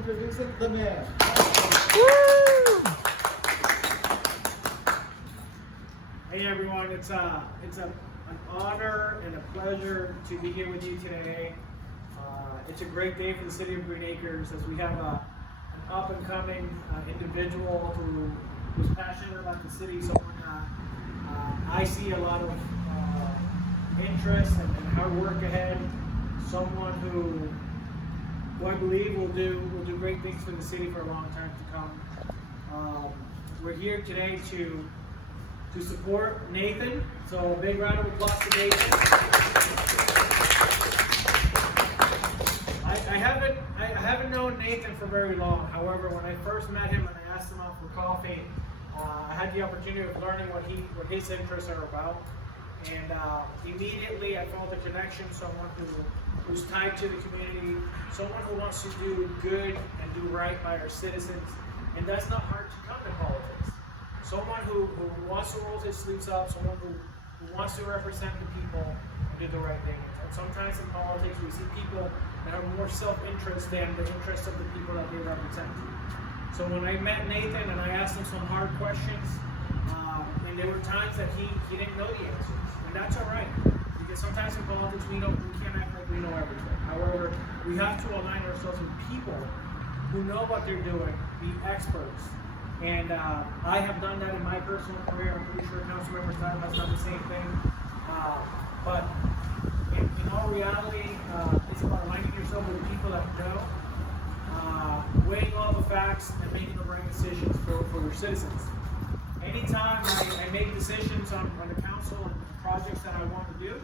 introducing the mayor. Hey everyone, it's an honor and a pleasure to be here with you today. It's a great day for the city of Greenacres as we have an up and coming individual who's passionate about the city. Someone I see a lot of interest and hard work ahead. Someone who I believe will do great things for the city for a long time to come. We're here today to support Nathan. So a big round of applause to Nathan. I haven't known Nathan for very long. However, when I first met him and I asked him out for coffee, I had the opportunity of learning what his interests are about. And immediately I felt a connection, someone who's tied to the community, someone who wants to do good and do right by our citizens. And that's not hard to come in politics. Someone who wants to roll his sleeves up, someone who wants to represent the people and do the right thing. And sometimes in politics we see people that have more self-interest than the interest of the people that they represent. So when I met Nathan and I asked him some hard questions, and there were times that he didn't know the answers. And that's all right, because sometimes in politics we can't act like we know everything. However, we have to align ourselves with people who know what they're doing, be experts. And I have done that in my personal career. I'm pretty sure Councilmember Tharp has done the same thing. But in all reality, it's about aligning yourself with the people that know, weighing all the facts and making the right decisions for your citizens. Anytime I make decisions on the council and projects that I want to do,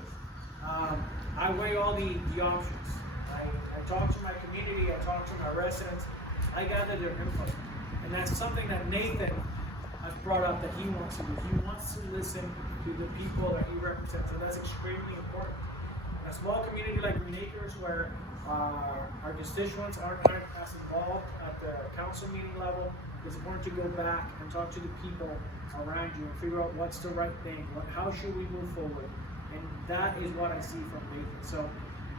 I weigh all the options. I talk to my community, I talk to my residents, I gather their input. And that's something that Nathan has brought up that he wants to do. He wants to listen to the people that he represents, and that's extremely important. In a small community like Greenacres, where our constituents aren't as involved at the council meeting level, it's important to go back and talk to the people around you and figure out what's the right thing, how should we move forward. And that is what I see from Nathan. So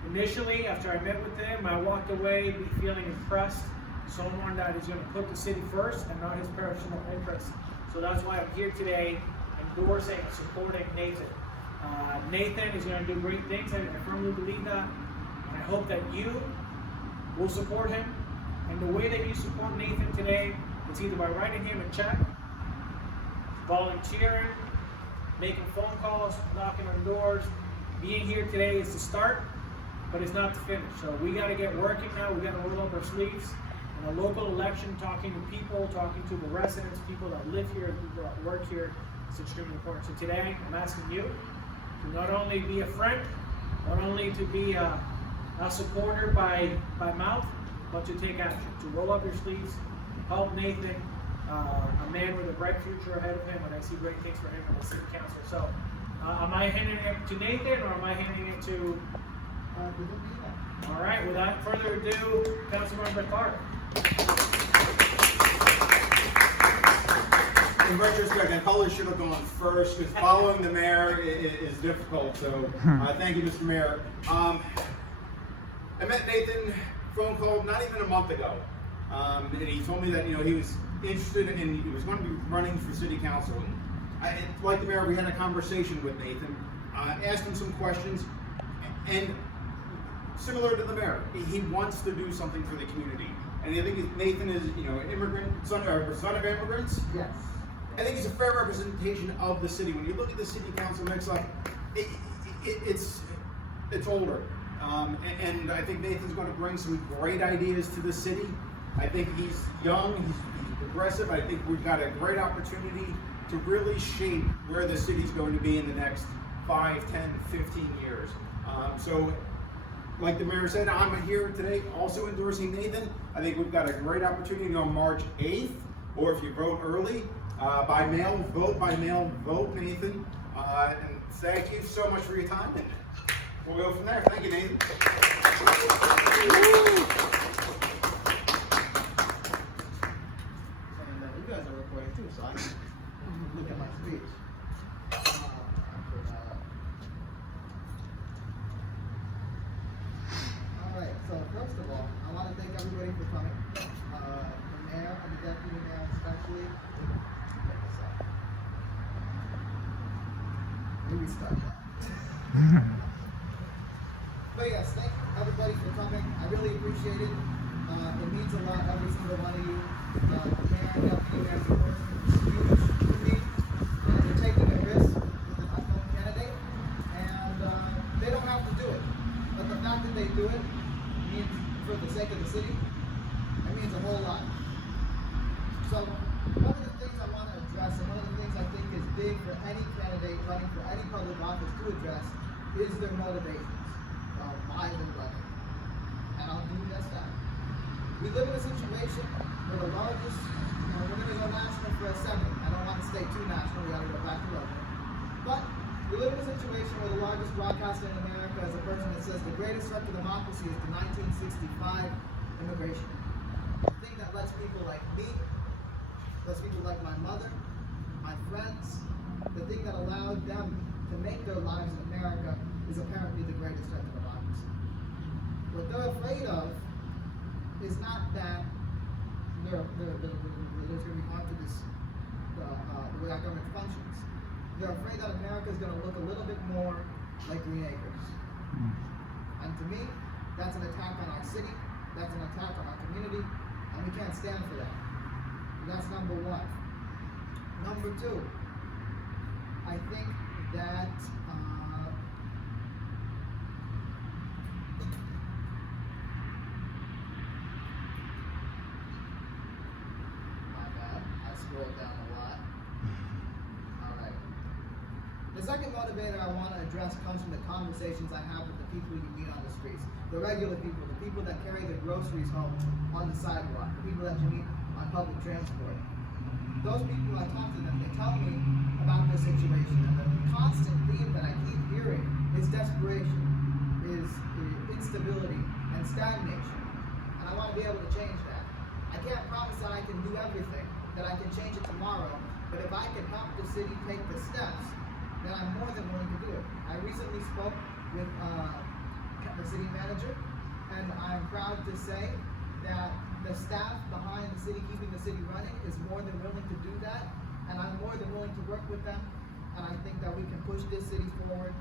initially, after I met with him, I walked away feeling impressed. Someone that is going to put the city first and not his personal interests. So that's why I'm here today endorsing and supporting Nathan. Nathan is going to do great things. I firmly believe that. And I hope that you will support him. And the way that you support Nathan today, it's either by writing him a check, volunteering, making phone calls, knocking on doors. Being here today is the start, but it's not the finish. So we got to get working now. We got to roll up our sleeves. In a local election, talking to people, talking to the residents, people that live here, people that work here, it's extremely important. So today, I'm asking you to not only be a friend, not only to be a supporter by mouth, but to take action, to roll up your sleeves, help Nathan, a man with a bright future ahead of him, and I see great things for him in the city council. So, am I handing it to Nathan, or am I handing it to? All right. Without further ado, Councilmember Tharp. In retrospect, I probably should have gone first because following the mayor is difficult. So thank you, Mr. Mayor. I met Nathan, phone call not even a month ago, and he told me that he was interested in he was going to be running for city council. And like the mayor, we had a conversation with Nathan, asked him some questions, and similar to the mayor, he wants to do something for the community. And I think Nathan is, an immigrant, son of immigrants. Yes. I think he's a fair representation of the city. When you look at the city council mix-up, it's older. And I think Nathan's going to bring some great ideas to the city. I think he's young, he's progressive. I think we've got a great opportunity to really shape where the city's going to be in the next 5, 10, 15 years. So, like the mayor said, I'm here today also endorsing Nathan. I think we've got a great opportunity on March 8th, or if you vote early, by mail, vote Nathan. And thank you so much for your time, and we'll go from there. Thank you, Nathan. And you guys are recording too, so I can look at my speech. All right. So first of all, I want to thank everybody for coming. The mayor and the deputy mayor especially. Maybe start that. But yes, thank everybody for coming. I really appreciate it. It means a lot, every single one of you. The mayor and deputy mayor support is huge to me. They're taking a risk with an unknown candidate, and they don't have to do it. But the fact that they do it means, for the sake of the city, it means a whole lot. So, one of the things I want to address, and one of the things I think is big for any candidate running for any public office to address, is their motivations. Why they're running. And I'll do just that. We live in a situation where the largest, we're going to go national for a second. I don't want to stay too national, we got to go back to local. But we live in a situation where the largest broadcaster in America is a person that says the greatest threat to democracy is the 1965 immigration. The thing that lets people like me, lets people like my mother, my friends, the thing that allowed them to make their lives in America is apparently the greatest threat to democracy. What they're afraid of is not that there's going to be harm to this, the way our government functions. They're afraid that America is going to look a little bit more like Greenacres. And to me, that's an attack on our city, that's an attack on our community, and we can't stand for that. That's number one. Number two, I think that the second motivator I want to address comes from the conversations I have with the people you meet on the streets. The regular people, the people that carry their groceries home on the sidewalk, the people that you meet on public transport. Those people, I talk to them, they tell me about their situation, and the constant theme that I keep hearing is desperation, is instability, and stagnation. And I want to be able to change that. I can't promise that I can do everything, that I can change it tomorrow, but if I can help the city take the steps, then I'm more than willing to do it. I recently spoke with the city manager, and I'm proud to say that the staff behind the city, keeping the city running, is more than willing to do that, and I'm more than willing to work with them, and I think that we can push this city forward.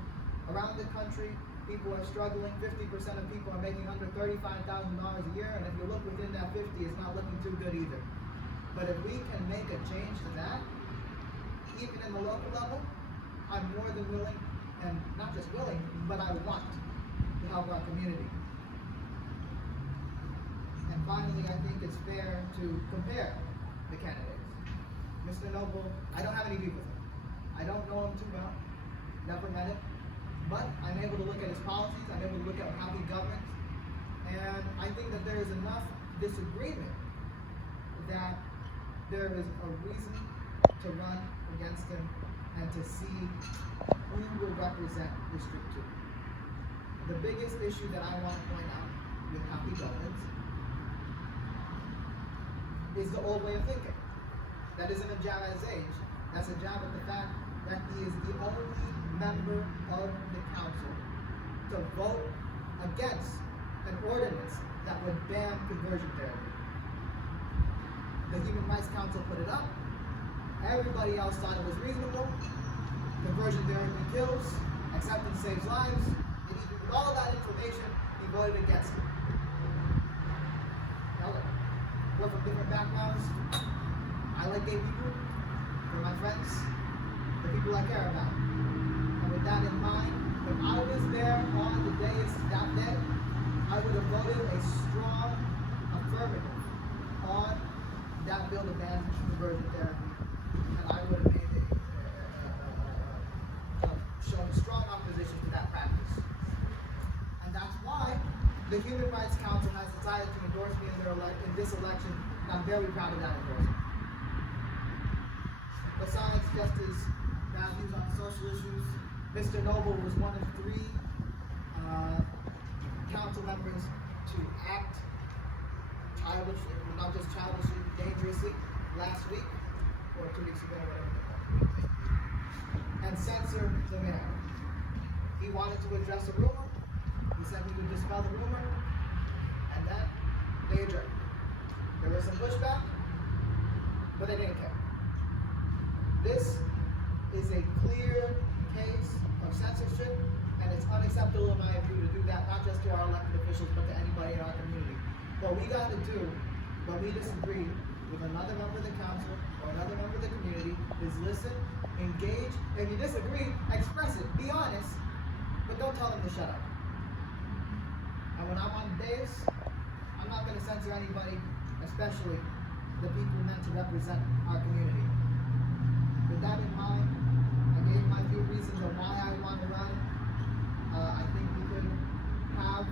Around the country, people are struggling. 50% of people are making under $35,000 a year, and if you look within that 50, it's not looking too good either. But if we can make a change to that, even in the local level, I'm more than willing, and not just willing, but I want to help our community. And finally, I think it's fair to compare the candidates. Mr. Noble, I don't have any beef with him. I don't know him too well, never met him, but I'm able to look at his policies, I'm able to look at how he governs, and I think that there is enough disagreement that there is a reason to run against him and to see who will represent District 2. The biggest issue that I want to point out with how he governs is the old way of thinking. That isn't a jab at his age, that's a jab at the fact that he is the only member of the council to vote against an ordinance that would ban conversion therapy. The Human Rights Council put it up. Everybody else thought it was reasonable. Conversion therapy kills. Acceptance saves lives. And even with all of that information, he voted against it. Now look, we're from different backgrounds. I like gay people. They're my friends. The people I care about. And with that in mind, if I was there on the day it's that day, I would have voted a strong affirmative on that bill to ban conversion therapy. And I would have made shown strong opposition to that practice. And that's why the Human Rights Council has decided to endorse me in this election, and I'm very proud of that endorsement. Besides just his values on social issues, Mr. Noble was one of 3 council members to act childishly, not just childishly, dangerously last week, or 2 weeks ago, whatever, and censor the mayor. He wanted to address a rumor. He said he would dispel the rumor. then they adjourned. There was some pushback, but they didn't care. This is a clear case of censorship, and it's unacceptable in my view to do that, not just to our elected officials, but to anybody in our community. What we got to do when we disagree with another member of the council or another member of the community is listen, engage. If you disagree, express it, be honest, but don't tell them to shut up. And when I'm on days, I'm not going to censor anybody, especially the people meant to represent our community. With that in mind, I gave my few reasons of why I want to run. I think we could have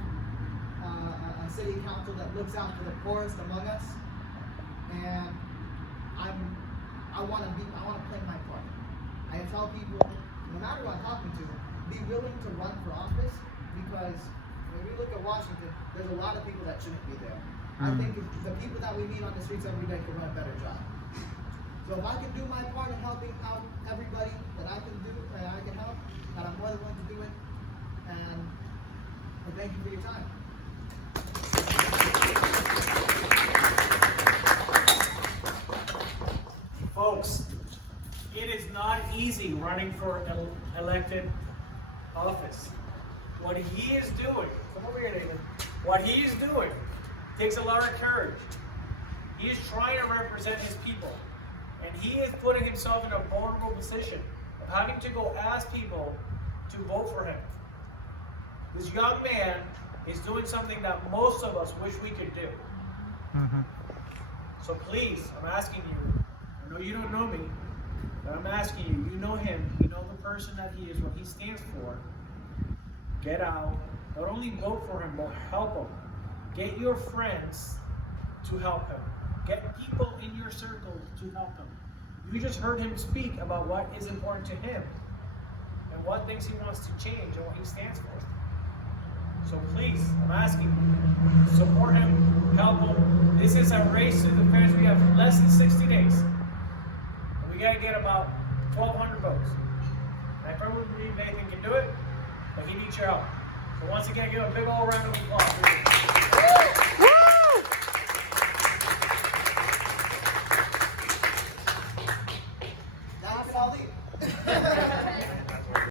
a city council that looks out for the poorest among us, and I want to play my part. I tell people, no matter who I'm talking to, be willing to run for office, because when we look at Washington, there's a lot of people that shouldn't be there. I think the people that we meet on the streets every day can run a better job. So if I can do my part in helping out everybody that I can do, and I can help, that I'm more than willing to do it. And thank you for your time. Folks, it is not easy running for elected office. What he is doing, come over here, David. What he is doing takes a lot of courage. He is trying to represent his people, and he is putting himself in a vulnerable position of having to go ask people to vote for him. This young man is doing something that most of us wish we could do. So please, I'm asking you, I know you don't know me, but I'm asking you, you know him, you know the person that he is, what he stands for. Get out, not only vote for him, but help him. Get your friends to help him. Get people in your circle to help him. You just heard him speak about what is important to him and what things he wants to change and what he stands for. So please, I'm asking you, support him, help him. This is a race to the finish. We have less than 60 days. And we gotta get about 1,200 votes. And I firmly believe Nathan can do it, but he needs your help. So once again, give a big old round of applause.